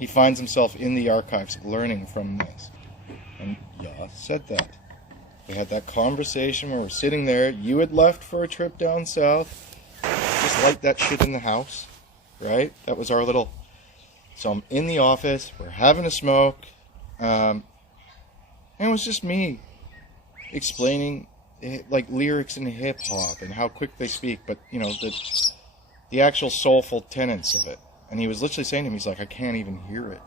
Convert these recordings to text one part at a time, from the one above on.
He finds himself in the archives learning from this. And Yah said that. We had that conversation where we're sitting there. You had left for a trip down south. Just light that shit in the house, right? That was our little... So I'm in the office. We're having a smoke. And it was just me explaining like lyrics in hip-hop and how quick they speak. But, you know, the actual soulful tenets of it. And he was literally saying to me, he's like, I can't even hear it.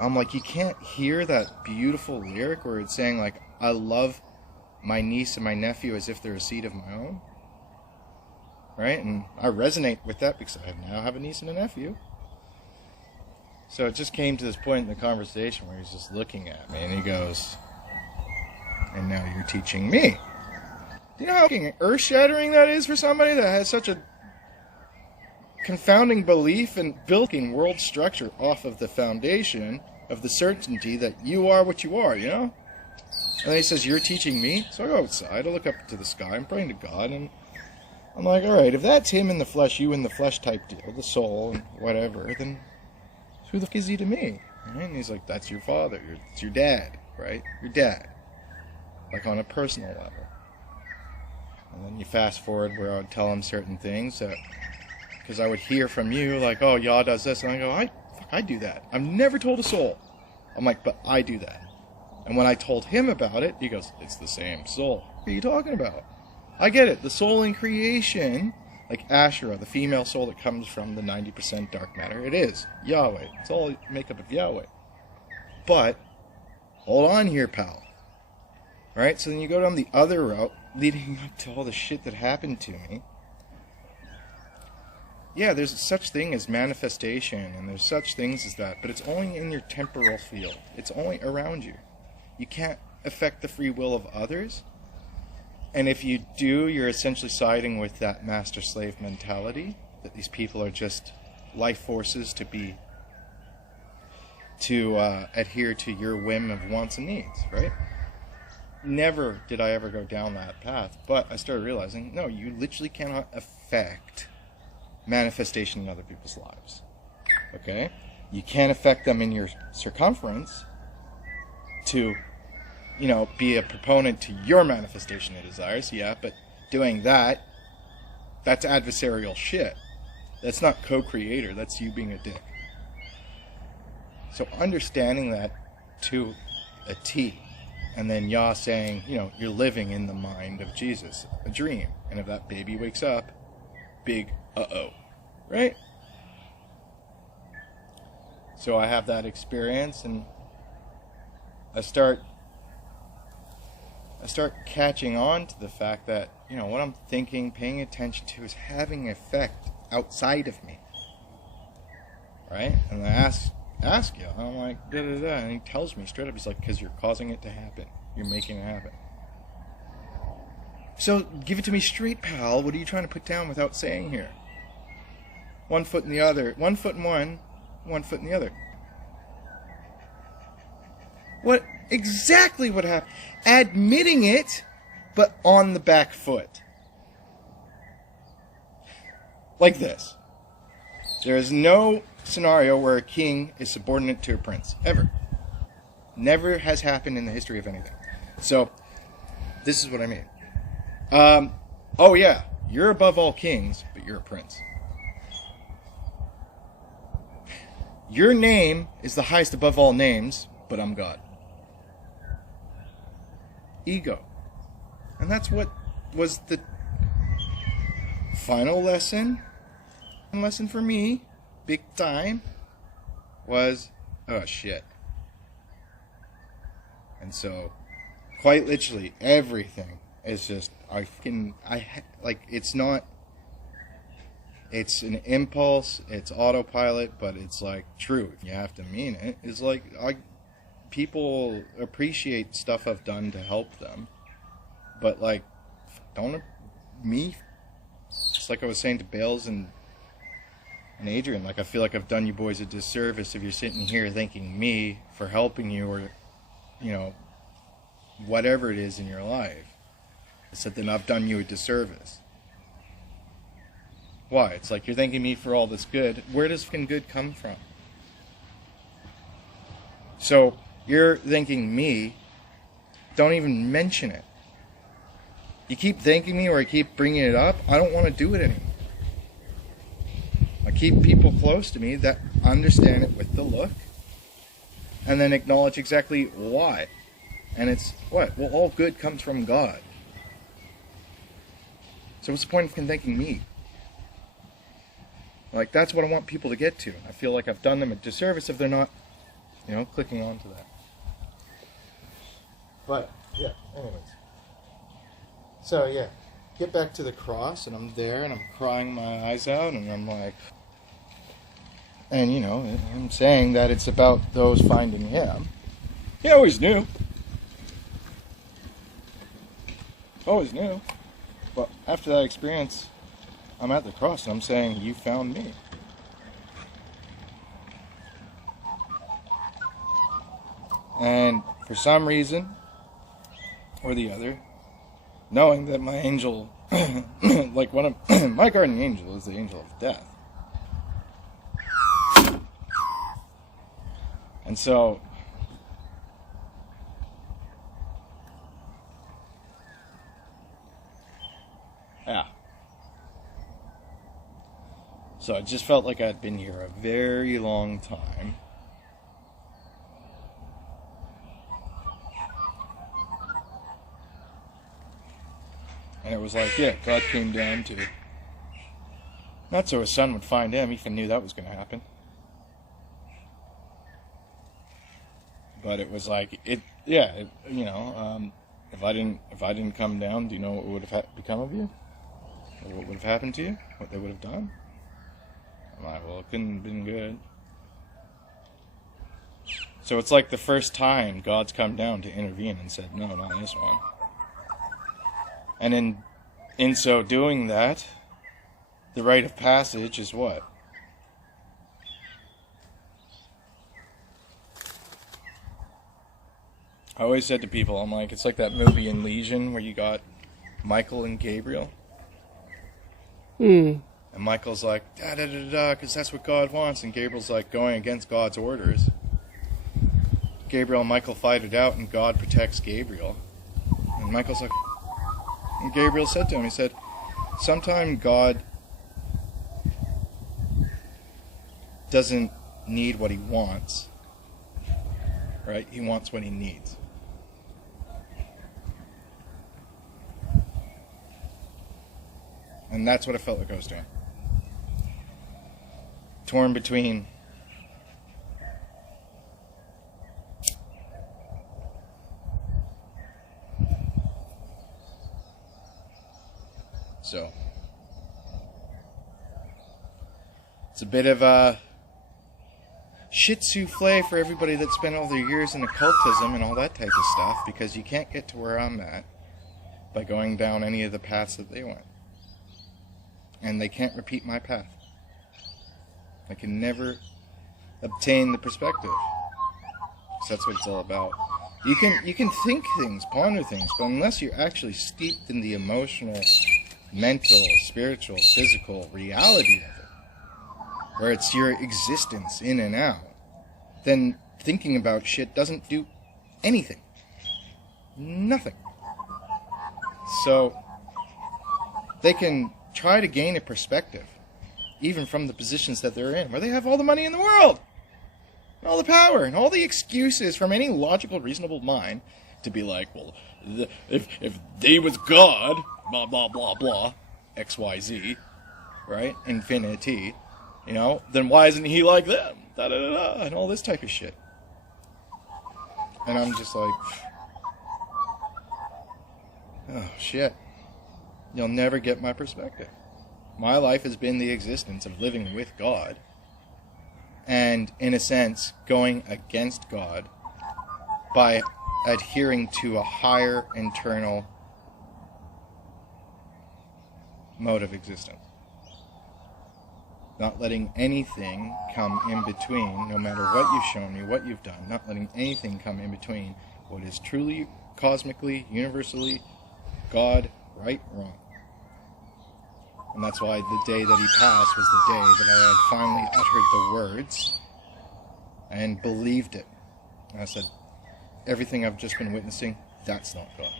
I'm like, you can't hear that beautiful lyric where it's saying, like, I love my niece and my nephew as if they're a seed of my own? Right? And I resonate with that because I now have a niece and a nephew. So it just came to this point in the conversation where he's just looking at me and he goes, and now you're teaching me. Do you know how fucking earth-shattering that is for somebody that has such a confounding belief in building world structure off of the foundation of the certainty that you are what you are, you know? And then he says, you're teaching me? So I go outside, I look up to the sky, I'm praying to God, and I'm like, alright, if that's him in the flesh, you in the flesh type deal, the soul, and whatever, then who the fuck is he to me? Right? And he's like, that's your father, it's your dad, right? Your dad. Like on a personal level. And then you fast forward where I would tell him certain things that... Because I would hear from you, like, oh, Yah does this. And I go, I do that. I've never told a soul. I'm like, but I do that. And when I told him about it, he goes, it's the same soul. What are you talking about? I get it. The soul in creation, like Asherah, the female soul that comes from the 90% dark matter, it is Yahweh. It's all makeup of Yahweh. But, hold on here, pal. Right? So then you go down the other route, leading up to all the shit that happened to me. Yeah, there's such thing as manifestation, and there's such things as that, but it's only in your temporal field. It's only around you. You can't affect the free will of others, and if you do, you're essentially siding with that master-slave mentality, that these people are just life forces to adhere to your whim of wants and needs, right? Never did I ever go down that path, but I started realizing, no, you literally cannot affect manifestation in other people's lives. Okay? You can't affect them in your circumference to, you know, be a proponent to your manifestation of desires. Yeah, but doing that, that's adversarial shit. That's not co-creator. That's you being a dick. So understanding that to a T, and then Yah saying, you know, you're living in the mind of Jesus, a dream. And if that baby wakes up, big uh-oh, right? So I have that experience, and I start catching on to the fact that, you know, what I'm thinking, paying attention to, is having an effect outside of me, right? And I ask you, I'm like, da-da-da, and he tells me straight up, he's like, because you're causing it to happen. You're making it happen. So give it to me straight, pal. What are you trying to put down without saying here? One foot in the other. 1 foot in one foot in the other. Exactly what happened. Admitting it, but on the back foot. Like this. There is no scenario where a king is subordinate to a prince. Ever. Never has happened in the history of anything. So, this is what I mean. Oh yeah, you're above all kings, but you're a prince. Your name is the highest above all names, but I'm God. Ego. And that's what was the final lesson for me, big time, was, oh shit. And so, quite literally, everything is just, it's an impulse, it's autopilot, but it's like true. You have to mean it. It's like, people appreciate stuff I've done to help them, but like, don't me. Just like I was saying to Bales and Adrian, like, I feel like I've done you boys a disservice if you're sitting here thanking me for helping you, or, you know, whatever it is in your life. I said, then I've done you a disservice. Why? It's like you're thanking me for all this good. Where does fucking good come from? So you're thanking me. Don't even mention it. You keep thanking me or I keep bringing it up. I don't want to do it anymore. I keep people close to me that understand it with the look and then acknowledge exactly why. And it's what? Well, all good comes from God. So what's the point of thanking me? Like, that's what I want people to get to. I feel like I've done them a disservice if they're not, clicking on to that. But, yeah, anyways. So, yeah, get back to the cross, and I'm there, and I'm crying my eyes out, and I'm like... And, I'm saying that it's about those finding Him. He always knew. Always knew. But after that experience, I'm at the cross, and I'm saying, you found me. And for some reason or the other, knowing that my angel, like one of my guardian angel is the angel of death. And so, yeah. So I just felt like I'd been here a very long time. And it was like, yeah, God came down to, not so his son would find him, he knew that was going to happen. But it was like, if I didn't come down, do you know what would have become of you? Or what would have happened to you? What they would have done? I'm like, well, it couldn't have been good. So it's like the first time God's come down to intervene and said, no, not this one. And in so doing that, the rite of passage is what? I always said to people, I'm like, it's like that movie in Legion where you got Michael and Gabriel. And Michael's like, da-da-da-da, because that's what God wants. And Gabriel's like going against God's orders. Gabriel and Michael fight it out, and God protects Gabriel. And Michael's like, and Gabriel said to him, he said, sometimes God doesn't need what he wants, right? He wants what he needs. And that's what I felt like I was doing. Torn between so it's a bit of a shit souffle for everybody that spent all their years in occultism and all that type of stuff, because you can't get to where I'm at by going down any of the paths that they went. And they can't repeat my path. I can never obtain the perspective. So that's what it's all about. You can think things, ponder things, but unless you're actually steeped in the emotional, mental, spiritual, physical reality of it, where it's your existence in and out, then thinking about shit doesn't do anything. Nothing. So they can try to gain a perspective, even from the positions that they're in, where they have all the money in the world, and all the power, and all the excuses from any logical, reasonable mind to be like, well, if they was God, blah, blah, blah, blah, XYZ, right, infinity, then why isn't he like them, da-da-da-da, and all this type of shit. And I'm just like, oh, shit. You'll never get my perspective. My life has been the existence of living with God and, in a sense, going against God by adhering to a higher internal mode of existence. Not letting anything come in between, no matter what you've shown me, what you've done, not letting anything come in between what is truly, cosmically, universally, God, right, wrong. And that's why the day that he passed was the day that I had finally uttered the words and believed it. And I said, everything I've just been witnessing, that's not God.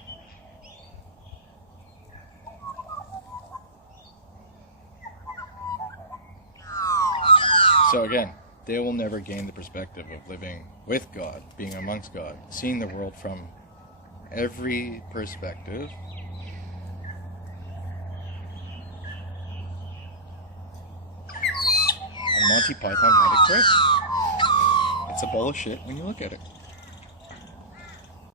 So again, they will never gain the perspective of living with God, being amongst God, seeing the world from every perspective. And Monty Python had it correct. It's a bowl of shit when you look at it.